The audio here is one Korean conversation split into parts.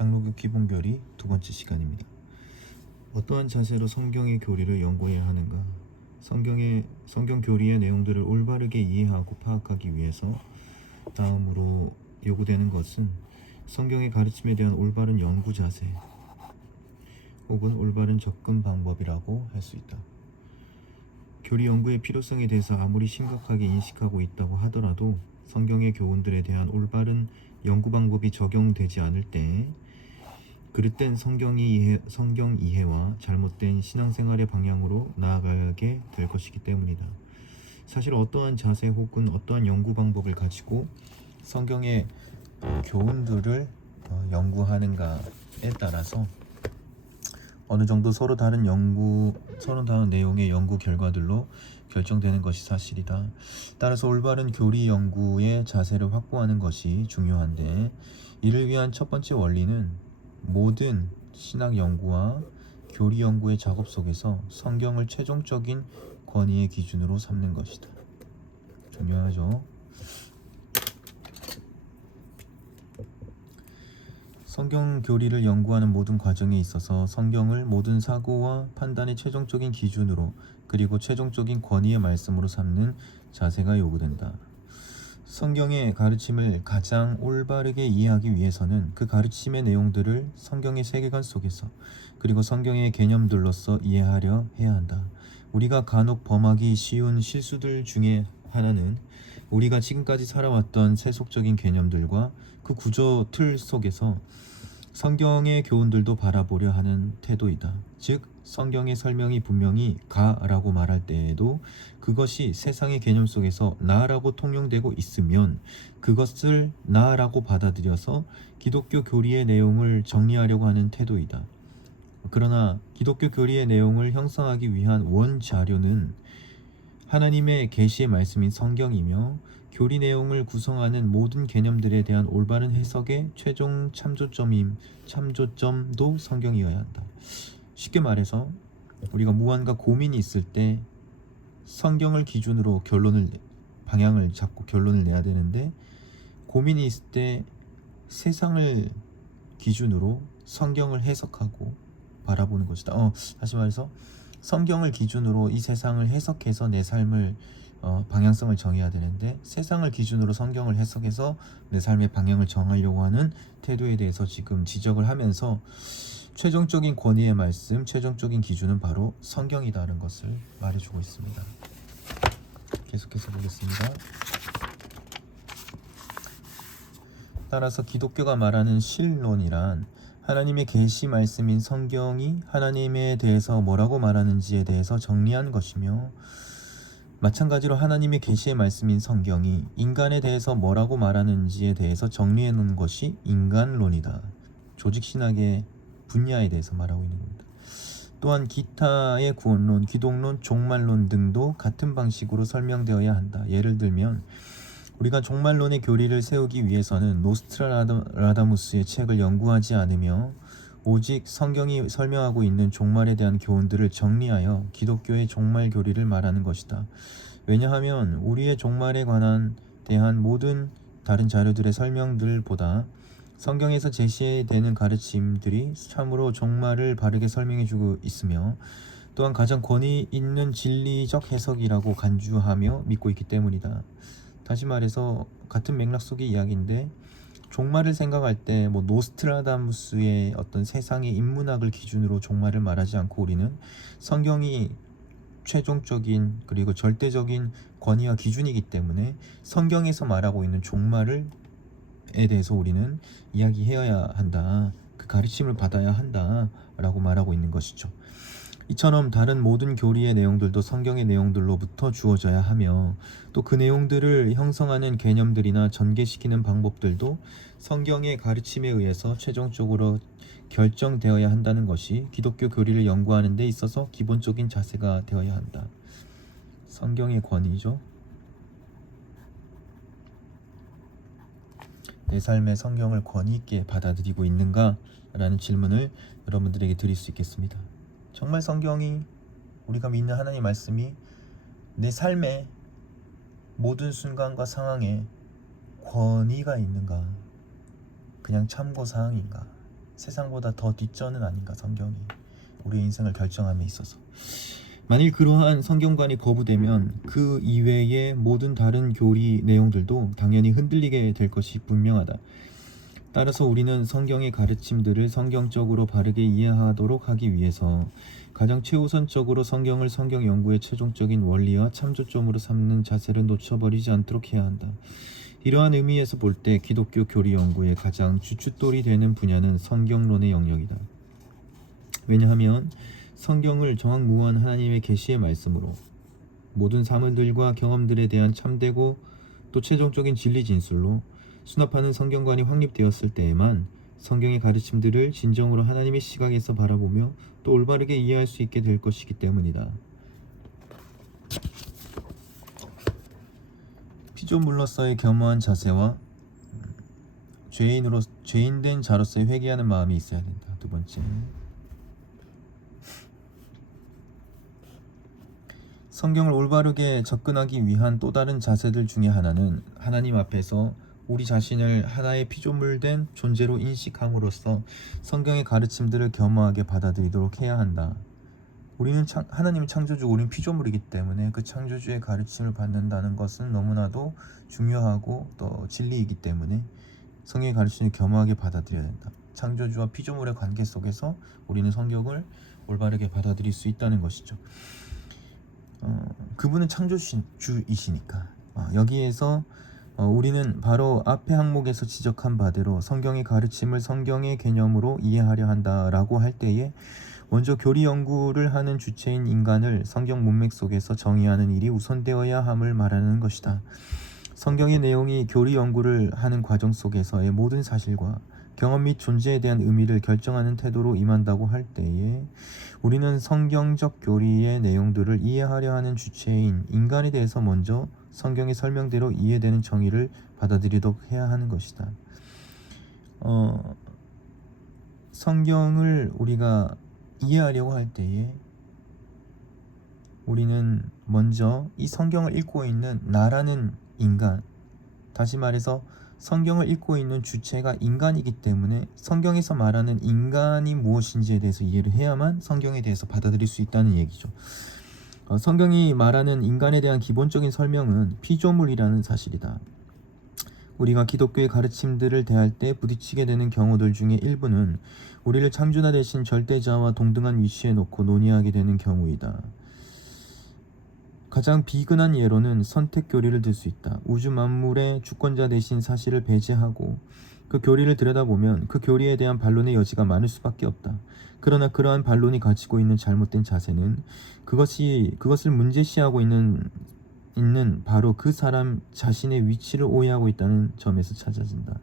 장로교 기본교리 두 번째 시간입니다. 어떠한 자세로 성경의 교리를 연구해야 하는가? 성경의 성경 교리의 내용들을 올바르게 이해하고 파악하기 위해서 다음으로 요구되는 것은 성경의 가르침에 대한 올바른 연구 자세 혹은 올바른 접근 방법이라고 할 수 있다. 교리 연구의 필요성에 대해서 아무리 심각하게 인식하고 있다고 하더라도 성경의 교훈들에 대한 올바른 연구 방법이 적용되지 않을 때 그릇된 성경 이해, 성경 이해와 잘못된 신앙생활의 방향으로 나아가게 될 것이기 때문이다. 사실 어떠한 자세 혹은 어떠한 연구 방법을 가지고 성경의 교훈들을 어, 연구하는가에 따라서 어느 정도 서로 다른 연구, 서로 다른 내용의 연구 결과들로 결정되는 것이 사실이다. 따라서 올바른 교리 연구의 자세를 확보하는 것이 중요한데 이를 위한 첫 번째 원리는 모든 신학 연구와 교리 연구의 작업 속에서 성경을 최종적인 권위의 기준으로 삼는 것이다. 중요하죠. 성경 교리를 연구하는 모든 과정에 있어서 성경을 모든 사고와 판단의 최종적인 기준으로 그리고 최종적인 권위의 말씀으로 삼는 자세가 요구된다. 성경의 가르침을 가장 올바르게 이해하기 위해서는 그 가르침의 내용들을 성경의 세계관 속에서 그리고 성경의 개념들로서 이해하려 해야 한다. 우리가 간혹 범하기 쉬운 실수들 중에 하나는 우리가 지금까지 살아왔던 세속적인 개념들과 그 구조 틀 속에서 성경의 교훈들도 바라보려 하는 태도이다. 즉, 성경의 설명이 분명히 가라고 말할 때에도 그것이 세상의 개념 속에서 나라고 통용되고 있으면 그것을 나라고 받아들여서 기독교 교리의 내용을 정리하려고 하는 태도이다. 그러나 기독교 교리의 내용을 형성하기 위한 원 자료는 하나님의 계시의 말씀인 성경이며 교리 내용을 구성하는 모든 개념들에 대한 올바른 해석의 최종 참조점임 참조점도 성경이어야 한다. 쉽게 말해서 우리가 무언가 고민이 있을 때 성경을 기준으로 결론을 방향을 잡고 결론을 내야 되는데 고민이 있을 때 세상을 기준으로 성경을 해석하고 바라보는 것이다. 어, 다시 말해서 성경을 기준으로 이 세상을 해석해서 내 삶을 어, 방향성을 정해야 되는데 세상을 기준으로 성경을 해석해서 내 삶의 방향을 정하려고 하는 태도에 대해서 지금 지적을 하면서 최종적인 권위의 말씀, 최종적인 기준은 바로 성경이다는 것을 말해주고 있습니다. 계속해서 보겠습니다. 따라서 기독교가 말하는 신론이란 하나님의 계시 말씀인 성경이 하나님에 대해서 뭐라고 말하는지에 대해서 정리한 것이며 마찬가지로 하나님의 계시의 말씀인 성경이 인간에 대해서 뭐라고 말하는지에 대해서 정리해 놓은 것이 인간론이다. 조직 신학의 분야에 대해서 말하고 있는 겁니다. 또한 기타의 구원론, 기독론, 종말론 등도 같은 방식으로 설명되어야 한다. 예를 들면 우리가 종말론의 교리를 세우기 위해서는 노스트라다무스의 책을 연구하지 않으며 오직 성경이 설명하고 있는 종말에 대한 교훈들을 정리하여 기독교의 종말 교리를 말하는 것이다. 왜냐하면 우리의 종말에 관한 대한 모든 다른 자료들의 설명들보다 성경에서 제시되는 가르침들이 참으로 종말을 바르게 설명해주고 있으며 또한 가장 권위 있는 진리적 해석이라고 간주하며 믿고 있기 때문이다. 다시 말해서 같은 맥락 속의 이야기인데 종말을 생각할 때 뭐 노스트라다무스의 어떤 세상의 인문학을 기준으로 종말을 말하지 않고 우리는 성경이 최종적인 그리고 절대적인 권위와 기준이기 때문에 성경에서 말하고 있는 종말을 에 대해서 우리는 이야기해야 한다. 그 가르침을 받아야 한다 라고 말하고 있는 것이죠. 이처럼 다른 모든 교리의 내용들도 성경의 내용들로부터 주어져야 하며 또 그 내용들을 형성하는 개념들이나 전개시키는 방법들도 성경의 가르침에 의해서 최종적으로 결정되어야 한다는 것이 기독교 교리를 연구하는 데 있어서 기본적인 자세가 되어야 한다. 성경의 권위죠. 내 삶의 성경을 권위 있게 받아들이고 있는가? 라는 질문을 여러분들에게 드릴 수 있겠습니다. 정말 성경이 우리가 믿는 하나님 말씀이 내 삶의 모든 순간과 상황에 권위가 있는가? 그냥 참고 사항인가? 세상보다 더 뒷전은 아닌가 성경이 우리의 인생을 결정함에 있어서 만일 그러한 성경관이 거부되면 그 이외의 모든 다른 교리 내용들도 당연히 흔들리게 될 것이 분명하다. 따라서 우리는 성경의 가르침들을 성경적으로 바르게 이해하도록 하기 위해서 가장 최우선적으로 성경을 성경 연구의 최종적인 원리와 참조점으로 삼는 자세를 놓쳐버리지 않도록 해야 한다. 이러한 의미에서 볼 때 기독교 교리 연구의 가장 주춧돌이 되는 분야는 성경론의 영역이다. 왜냐하면 성경을 정확무한 하나님의 계시의 말씀으로 모든 사물들과 경험들에 대한 참되고 또 최종적인 진리 진술로 수납하는 성경관이 확립되었을 때에만 성경의 가르침들을 진정으로 하나님의 시각에서 바라보며 또 올바르게 이해할 수 있게 될 것이기 때문이다. 피조물로서의 겸허한 자세와 음, 죄인으로 죄인된 자로서의 회개하는 마음이 있어야 된다. 두 번째. 성경을 올바르게 접근하기 위한 또 다른 자세들 중에 하나는 하나님 앞에서 우리 자신을 하나의 피조물된 존재로 인식함으로써 성경의 가르침들을 겸허하게 받아들이도록 해야 한다. 우리는 창, 하나님 창조주, 우리는 피조물이기 때문에 그 창조주의 가르침을 받는다는 것은 너무나도 중요하고 또 진리이기 때문에 성경의 가르침을 겸허하게 받아들여야 된다. 창조주와 피조물의 관계 속에서 우리는 성경을 올바르게 받아들일 수 있다는 것이죠. 어, 그분은 창조주이시니까 어, 여기에서 어, 우리는 바로 앞의 항목에서 지적한 바대로 성경의 가르침을 성경의 개념으로 이해하려 한다라고 할 때에 먼저 교리 연구를 하는 주체인 인간을 성경 문맥 속에서 정의하는 일이 우선되어야 함을 말하는 것이다. 성경의 내용이 교리 연구를 하는 과정 속에서의 모든 사실과 경험 및 존재에 대한 의미를 결정하는 태도로 임한다고 할 때에 우리는 성경적 교리의 내용들을 이해하려 하는 주체인 인간에 대해서 먼저 성경의 설명대로 이해되는 정의를 받아들이도록 해야 하는 것이다. 어, 성경을 우리가 이해하려고 할 때에 우리는 먼저 이 성경을 읽고 있는 나라는 인간, 다시 말해서 성경을 읽고 있는 주체가 인간이기 때문에 성경에서 말하는 인간이 무엇인지에 대해서 이해를 해야만 성경에 대해서 받아들일 수 있다는 얘기죠. 어, 성경이 말하는 인간에 대한 기본적인 설명은 피조물이라는 사실이다. 우리가 기독교의 가르침들을 대할 때 부딪히게 되는 경우들 중에 일부는 우리를 창조자 대신 절대자와 동등한 위치에 놓고 논의하게 되는 경우이다. 가장 비근한 예로는 선택 교리를 들 수 있다. 우주 만물의 주권자 대신 사실을 배제하고 그 교리를 들여다보면 그 교리에 대한 반론의 여지가 많을 수밖에 없다. 그러나 그러한 반론이 가지고 있는 잘못된 자세는 그것이 그것을 문제시하고 있는 있는 바로 그 사람 자신의 위치를 오해하고 있다는 점에서 찾아진다.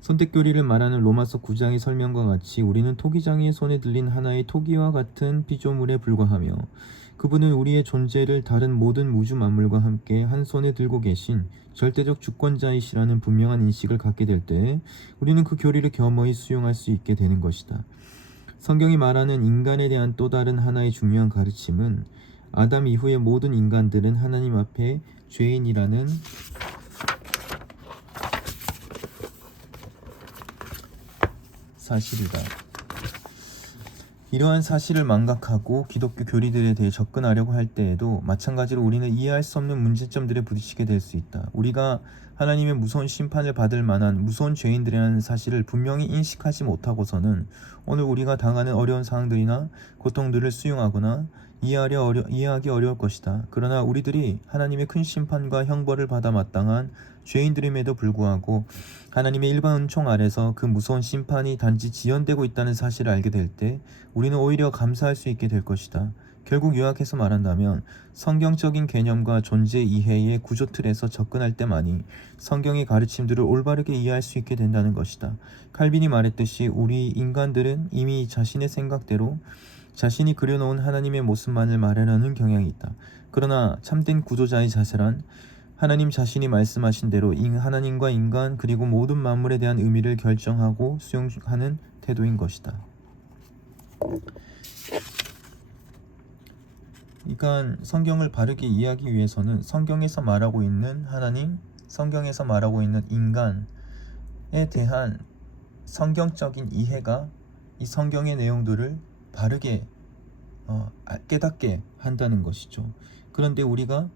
선택 교리를 말하는 로마서 9장의 설명과 같이 우리는 토기장의 손에 들린 하나의 토기와 같은 피조물에 불과하며 그분은 우리의 존재를 다른 모든 우주 만물과 함께 한 손에 들고 계신 절대적 주권자이시라는 분명한 인식을 갖게 될 때 우리는 그 교리를 겸허히 수용할 수 있게 되는 것이다. 성경이 말하는 인간에 대한 또 다른 하나의 중요한 가르침은 아담 이후의 모든 인간들은 하나님 앞에 죄인이라는 사실이다. 이러한 사실을 망각하고 기독교 교리들에 대해 접근하려고 할 때에도 마찬가지로 우리는 이해할 수 없는 문제점들에 부딪히게 될 수 있다. 우리가 하나님의 무서운 심판을 받을 만한 무서운 죄인들이라는 사실을 분명히 인식하지 못하고서는 오늘 우리가 당하는 어려운 상황들이나 고통들을 수용하거나 이해하려 어려, 이해하기 어려울 것이다. 그러나 우리들이 하나님의 큰 심판과 형벌을 받아 마땅한 죄인들임에도 불구하고 하나님의 일반 은총 아래서 그 무서운 심판이 단지 지연되고 있다는 사실을 알게 될 때 우리는 오히려 감사할 수 있게 될 것이다. 결국 요약해서 말한다면 성경적인 개념과 존재 이해의 구조 틀에서 접근할 때만이 성경의 가르침들을 올바르게 이해할 수 있게 된다는 것이다. 칼빈이 말했듯이 우리 인간들은 이미 자신의 생각대로 자신이 그려놓은 하나님의 모습만을 말하려는 경향이 있다. 그러나 참된 구조자의 자세란 하나님 자신이 말씀하신 대로 하나님과 인간 그리고 모든 만물에 대한 의미를 결정하고 수용하는 태도인 것이다. 그러니까 성경을 바르게 이해하기 위해서는 성경에서 말하고 있는 하나님, 성경에서 말하고 있는 인간에 대한 성경적인 이해가 이 성경의 내용들을 바르게 어, 아- 깨닫게 한다는 것이죠. 그런데 우리가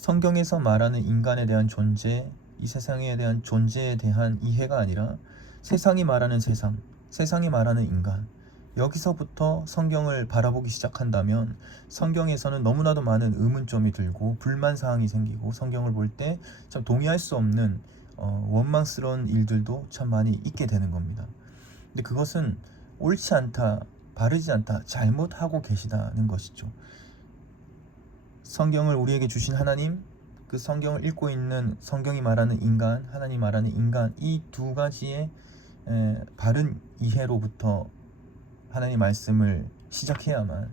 성경에서 말하는 인간에 대한 존재, 이 세상에 대한 존재에 대한 이해가 아니라 세상이 말하는 세상, 세상이 말하는 인간, 여기서부터 성경을 바라보기 시작한다면 성경에서는 너무나도 많은 의문점이 들고 불만 사항이 생기고 성경을 볼 때 참 동의할 수 없는 어, 원망스러운 일들도 참 많이 있게 되는 겁니다. 근데 그것은 옳지 않다, 바르지 않다, 잘못하고 계시다는 것이죠. 성경을 우리에게 주신 하나님, 그 성경을 읽고 있는 성경이 말하는 인간, 하나님 말하는 인간, 이 두 가지의 에, 바른 이해로부터 하나님 말씀을 시작해야만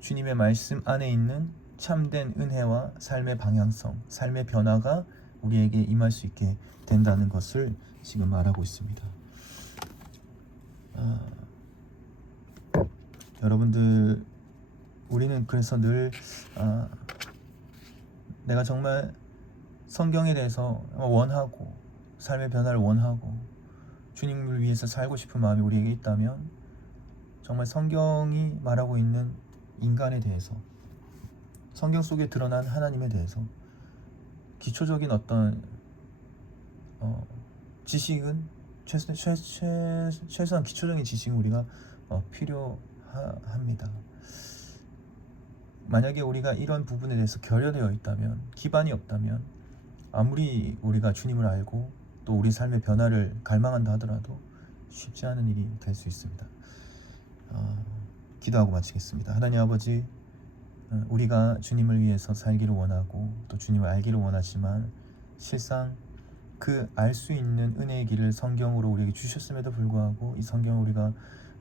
주님의 말씀 안에 있는 참된 은혜와 삶의 방향성, 삶의 변화가 우리에게 임할 수 있게 된다는 것을 지금 말하고 있습니다. 아, 여러분들 우리는 그래서 늘 아, 내가 정말 성경에 대해서 원하고 삶의 변화를 원하고 주님을 위해서 살고 싶은 마음이 우리에게 있다면 정말 성경이 말하고 있는 인간에 대해서 성경 속에 드러난 하나님에 대해서 기초적인 어떤 어, 지식은 최, 최, 최, 최소한 기초적인 지식은 우리가 어, 필요합니다. 만약에 우리가 이런 부분에 대해서 결여되어 있다면 기반이 없다면 아무리 우리가 주님을 알고 또 우리 삶의 변화를 갈망한다 하더라도 쉽지 않은 일이 될 수 있습니다. 어, 기도하고 마치겠습니다. 하나님 아버지, 어, 우리가 주님을 위해서 살기를 원하고 또 주님을 알기를 원하지만 실상 그 알 수 있는 은혜의 길을 성경으로 우리에게 주셨음에도 불구하고 이 성경을 우리가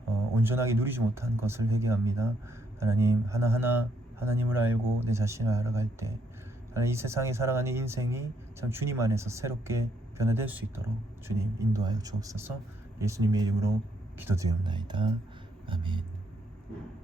어, 온전하게 누리지 못한 것을 회개합니다. 하나님 하나하나 하나님을 알고 내 자신을 알아갈 때 하나님 이 세상에 살아가는 인생이 참 주님 안에서 새롭게 변화될 수 있도록 주님 인도하여 주옵소서 예수님의 이름으로 기도드리옵나이다. 아멘.